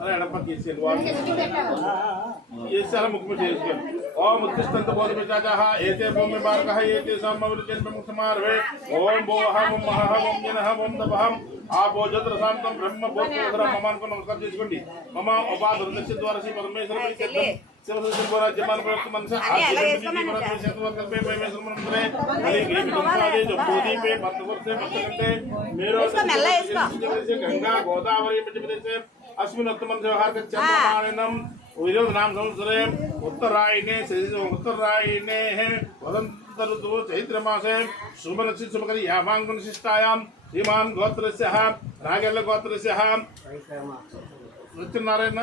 అలా ఎడపక్క వేసేయాలి ముఖ్యమంత్రి చేసుకోండి. ఓం ఉత్తిష్టంత బోధమిచాచః ఏతే భూమి మార్గః ఏతే సామవృజన్మముఖమార్వే ఓం భోః ఓం మహః ఓం జనః ఓం తపః ఆపో జ్యోతిరసాంతం బ్రహ్మ భూతోదరం మమానికి నమస్కారం చేసుకోండి. మమ ఉపాధి ద్వారా శ్రీ పరమేశ్వర శివశక్తి రాజ్యమాన ప్రవక్త మనసు గంగా గోదావరి మధ్యప్రదేశ్ अस्मिन् उत्तमं व्यवहारकच्छन्दमाननं नाम संवत्सरे उत्तरायणे वसन्त ऋतुः चैत्रमासे शुभनक्षत्र शुभकरी यामाङ्गुणशिष्टायां श्रीमान् गोत्रस्यः नागेल्ल गोत्रस्यः सत्यनारायण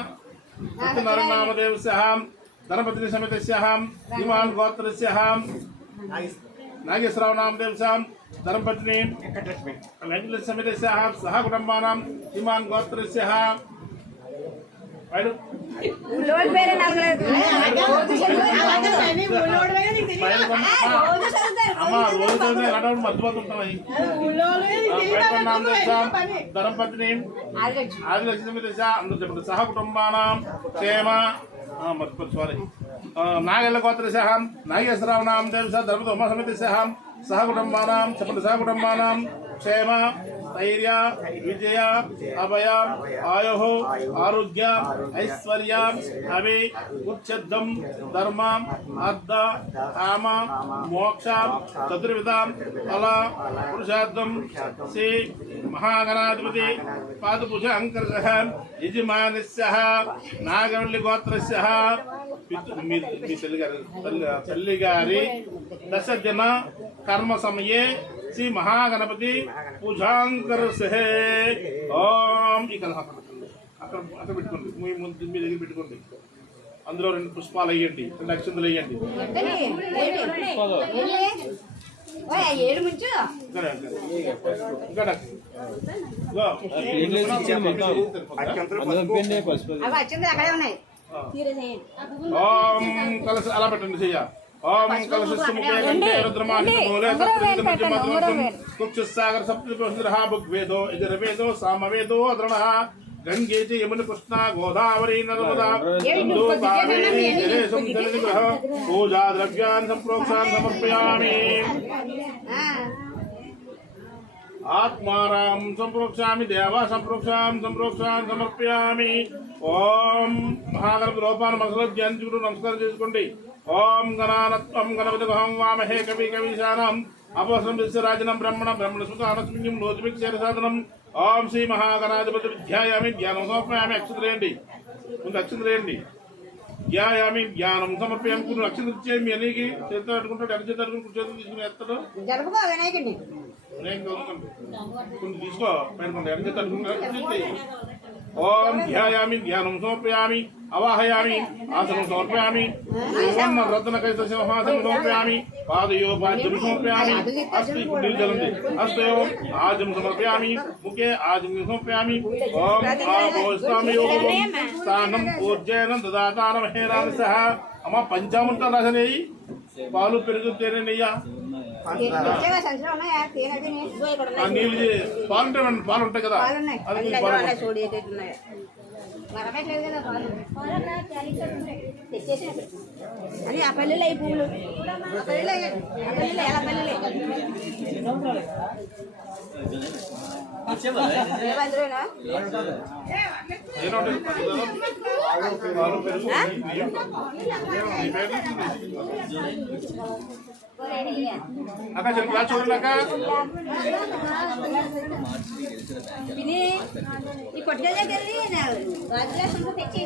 नामदेवस्यः धनपत्नी समेतस्यः श्रीमान् गोत्रस्यः नागेश्वरराव नामदेवस्यः धर्मपत्नी वेंकटेश समेतस्यः सह कुटुम्बानां श्रीमान् गोत्रस्यः धर्मपत्नी आदिलक्ष्मी सह कुटुम्बानां क्षेम सारी नागेल्ल गोत्रस्यः नागेश्वरराव नामदेवस्यः धर्मधर्म समेतस्यः सह कुटुम्बानां सह कुटुम्बानां क्षेम धैर्य विजय अभय आयुः आरोग्य ऐश्वर्य अभि उच्छेदम धर्म अर्थ काम मोक्ष चतुर्विध फल पुरुषार्थम श्री महागणाधिपति पादपूज अंकर्षः यजमानस्यः नागवल्ली गोत्रस्यः तल्लिगारी 10 दिन कर्म समये श्री महागणपति पूजांकर से ओम अక్కడ పెట్టుకోండి మీ దగ్గర పెట్టుకోండి అందులో 2 పుష్పాలు వేయండి 2 అక్షంతలు వేయండి ఓం కలశ అలా పెట్టండి చెయ్య ओम कलशमुखे रुद्रमाणि मूले कुक्षसागर सप्तपुरः भुग्वेदो यजुर्वेदो सामवेदो अद्रणः गंगे च यमुना कृष्णा गोदावरी नर्मदा सिंधु कावेरी जलेशं जलनिग्रह पूजा द्रव्यान् संप्रोक्षान् समर्पयामि आत्मारां संप्रोक्षामि देवा संप्रोक्षान् समर्पयामि ओम महागणपति रूपान् मनसलो ध्यानिంచి नमस्कार చేసుకోండి ओम गणानत्वं गणपतिगहं वामहे कवि कवीशानाम् अपवस्त्रं विश्वराजनं ब्रह्मणस्पदानस्मिं लोचमिक्षेरसाधनं ओम श्री महागणाधिपति ध्यायामि ध्यानं समर्पयामि अक्षतलेయండి ముందు అక్షతలేయండి ధ్యాయామి జ్ఞానం సమర్పయామి కొన్ని అక్షతలు ఇచ్చే మీ అనికి చేతితో అడుకుంటాడు ఎడ చేతి అడుకుని చేతులు తీసుకుని ఎత్తడు కొన్ని తీసుకో పెట్టుకోండి ఎడ చేతి అడుకుంటాడు ओम ध्यायामि ध्यानं समर्पयामि अवाहयामि आसनं समर्पयामि सुवर्ण रत्न कैसे सिंहासनं समर्पयामि पादयो पाद्यं समर्पयामि अस्ति कुंडली जलन्ति हस्तयो आजं समर्पयामि मुखे आजं समर्पयामि ओम आपोस्तामि योगं स्थानं पूज्येन ददातानं हेरानसः अम्मा पंचामृत रासनेयि पालु पेरुगु तेने నెయ్య నీళ్ళు పాలు ఉంటాయి కదా అది ఆ పల్లెలు అయి పూలు ఎలా పల్లెలు అక్క చెప్పరా చూడండి అక్క విని ఈ కొట్టుకెళ్ళి రాజులా తెచ్చి